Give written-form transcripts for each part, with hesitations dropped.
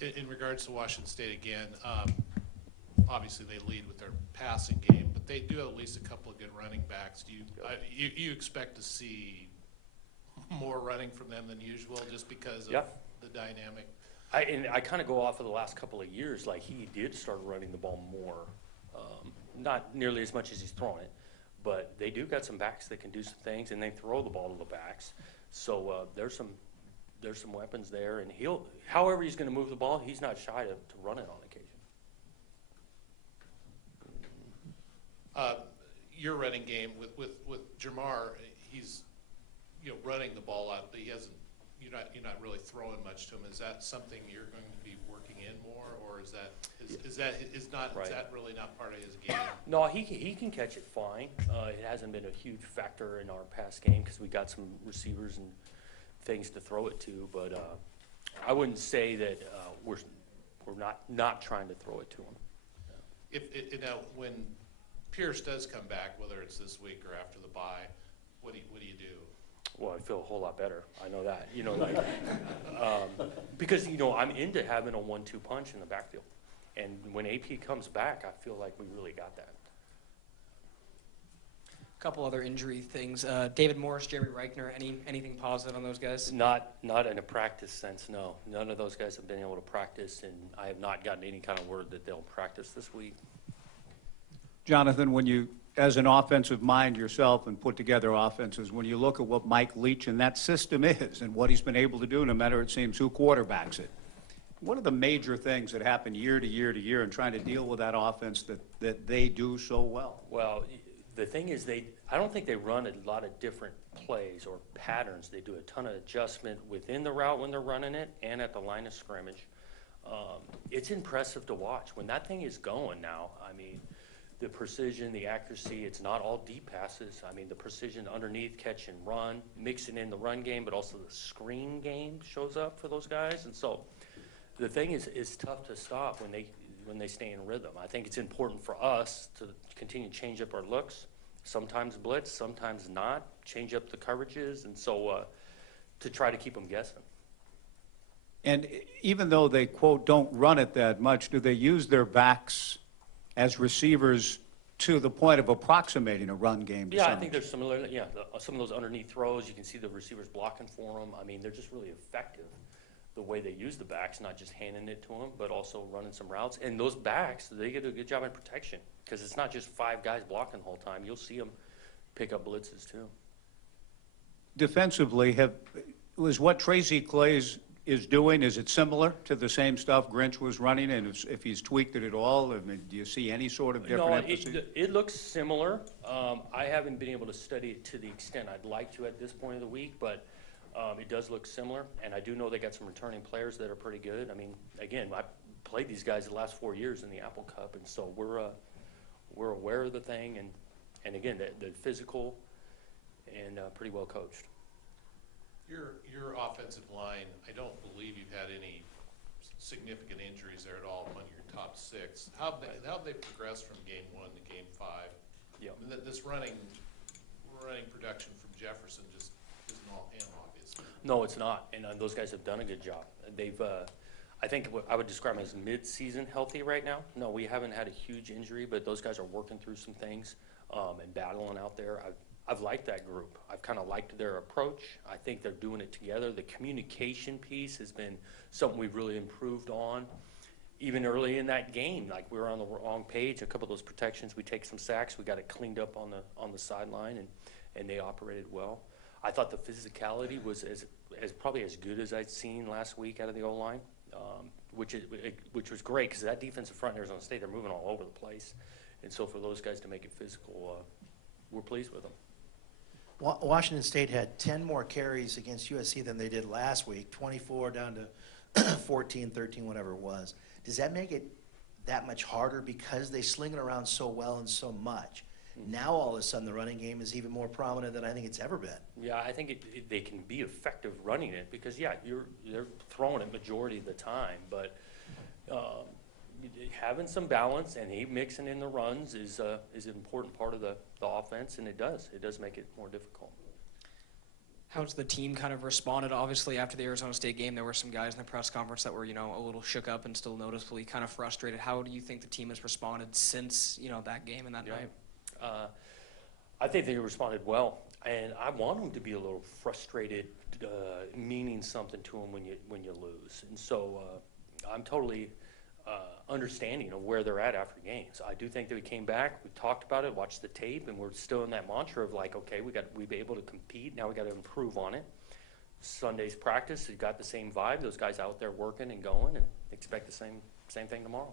in regards to Washington State again, obviously they lead with their passing game, but they do have at least a couple of good running backs. Do you expect to see more running from them than usual just because of the dynamic? I kind of go off of the last couple of years. Like, he did start running the ball more, not nearly as much as he's throwing it, but they do got some backs that can do some things, and they throw the ball to the backs. So there's some weapons there, and however he's going to move the ball, he's not shy to run it on occasion. Your running game with Jamar, he's running the ball out, but he hasn't. You're not really throwing much to him. Is that something you're going to be working in more, or is that really not part of his game? No, he can catch it fine. It hasn't been a huge factor in our past game because we got some receivers and things to throw it to. But I wouldn't say that we're not trying to throw it to him. Now when Pierce does come back, whether it's this week or after the bye, what do you do? Well, I feel a whole lot better. I know that, because I'm into having a 1-2 punch in the backfield, and when AP comes back, I feel like we really got that. A couple other injury things. David Morris, Jeremy Reichner. Anything positive on those guys? Not in a practice sense. No, none of those guys have been able to practice, and I have not gotten any kind of word that they'll practice this week. Jonathan, when you, as an offensive mind yourself and put together offenses, when you look at what Mike Leach and that system is and what he's been able to do, no matter, it seems, who quarterbacks it, what are the major things that happen year to year to year in trying to deal with that offense that they do so well? Well, the thing is, I don't think they run a lot of different plays or patterns. They do a ton of adjustment within the route when they're running it and at the line of scrimmage. It's impressive to watch. When that thing is going now, I mean, the precision, the accuracy, it's not all deep passes. I mean, the precision underneath, catch and run, mixing in the run game, but also the screen game shows up for those guys. And so the thing is tough to stop when they stay in rhythm. I think it's important for us to continue to change up our looks, sometimes blitz, sometimes not, change up the coverages, and so to try to keep them guessing. And even though they, quote, don't run it that much, do they use their backs as receivers to the point of approximating a run game? Yeah, I think there's similar. Yeah, some of those underneath throws, you can see the receivers blocking for them. I mean, they're just really effective the way they use the backs, not just handing it to them, but also running some routes. And those backs, they get a good job in protection because it's not just 5 guys blocking the whole time. You'll see them pick up blitzes too. Defensively, was what Tracy Claeys is doing, is it similar to the same stuff Grinch was running, and if he's tweaked it at all? I mean, do you see any sort of different emphasis? No, it looks similar. I haven't been able to study it to the extent I'd like to at this point of the week, but it does look similar, and I do know they got some returning players that are pretty good. I mean, again, I played these guys the last 4 years in the Apple Cup, and so we're aware of the thing, and again, the physical and pretty well coached. Your offensive line, I don't believe you've had any significant injuries there at all among your top 6. How have they progressed from game 1 to game 5? Yeah. I mean, this running production from Jefferson just isn't all him, obviously. No, it's not, and those guys have done a good job. They've, I think what I would describe them as mid-season healthy right now. No, we haven't had a huge injury, but those guys are working through some things and battling out there. I've liked that group. I've kind of liked their approach. I think they're doing it together. The communication piece has been something we've really improved on. Even early in that game, like we were on the wrong page, a couple of those protections, we take some sacks, we got it cleaned up on the sideline, and they operated well. I thought the physicality was as probably as good as I'd seen last week out of the O-line, which was great because that defensive front in Arizona State, they're moving all over the place. And so for those guys to make it physical, we're pleased with them. Washington State had 10 more carries against USC than they did last week, 24 down to 14, 13, whatever it was. Does that make it that much harder because they sling it around so well and so much? Now all of a sudden the running game is even more prominent than I think it's ever been. Yeah, I think they can be effective running it because, yeah, they're throwing it majority of the time, but having some balance and mixing in the runs is an important part of the offense, and it does make it more difficult. How's the team kind of responded? Obviously, after the Arizona State game, there were some guys in the press conference that were, a little shook up and still noticeably kind of frustrated. How do you think the team has responded since, that game and that night? I think they responded well, and I want them to be a little frustrated, meaning something to them when you lose. And so I'm totally understanding of where they're at after games. I do think that we came back, we talked about it, watched the tape, and we're still in that mantra of like, okay, we've been able to compete. Now we got to improve on it. Sunday's practice, you got the same vibe. Those guys out there working and going, and expect the same thing tomorrow.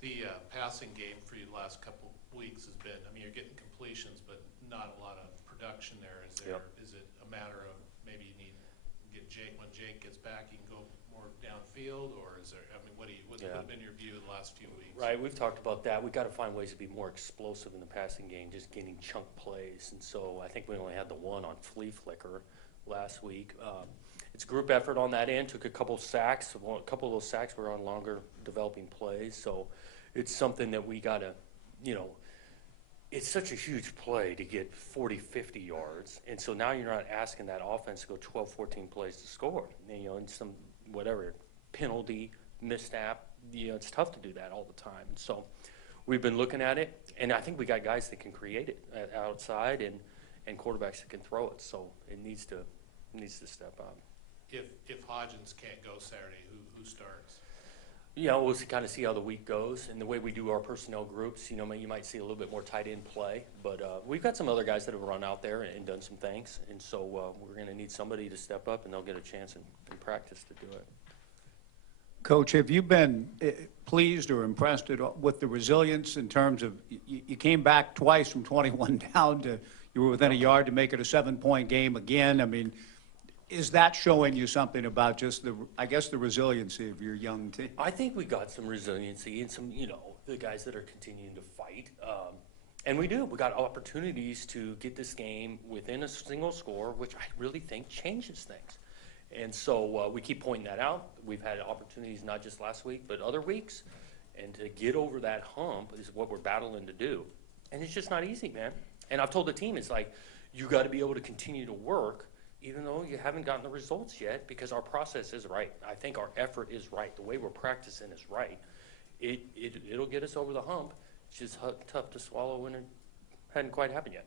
The passing game for you the last couple weeks has been, you're getting completions, but not a lot of production there. Is it a matter of maybe you need to get Jake, when Jake gets back, you can go more downfield, or is there, what have been your view the last few weeks? Right, we've talked about that. We've got to find ways to be more explosive in the passing game, just getting chunk plays. And so I think we only had the one on flea flicker last week. It's group effort on that end. Took a couple sacks. A couple of those sacks were on longer developing plays. So it's something that we got to, it's such a huge play to get 40, 50 yards. And so now you're not asking that offense to go 12, 14 plays to score. And, and some, whatever, penalty, misstep, it's tough to do that all the time. So we've been looking at it, and I think we got guys that can create it outside and quarterbacks that can throw it. So it needs to step up. If Hodgins can't go Saturday, who starts? We'll kind of see how the week goes, and the way we do our personnel groups, you might see a little bit more tight end play, but we've got some other guys that have run out there and done some things, and so we're going to need somebody to step up, and they'll get a chance in practice to do it. Coach, have you been pleased or impressed with the resilience in terms of, you came back twice from 21 down to, you were within a yard to make it a 7-point game again. Is that showing you something about just the resiliency of your young team? I think we got some resiliency and some, the guys that are continuing to fight. And we do. We got opportunities to get this game within a single score, which I really think changes things. And so we keep pointing that out. We've had opportunities not just last week, but other weeks. And to get over that hump is what we're battling to do. And it's just not easy, man. And I've told the team, it's like, you got to be able to continue to work even though you haven't gotten the results yet, because our process is right. I think our effort is right. The way we're practicing is right. It'll get us over the hump. It's just tough to swallow when it hadn't quite happened yet.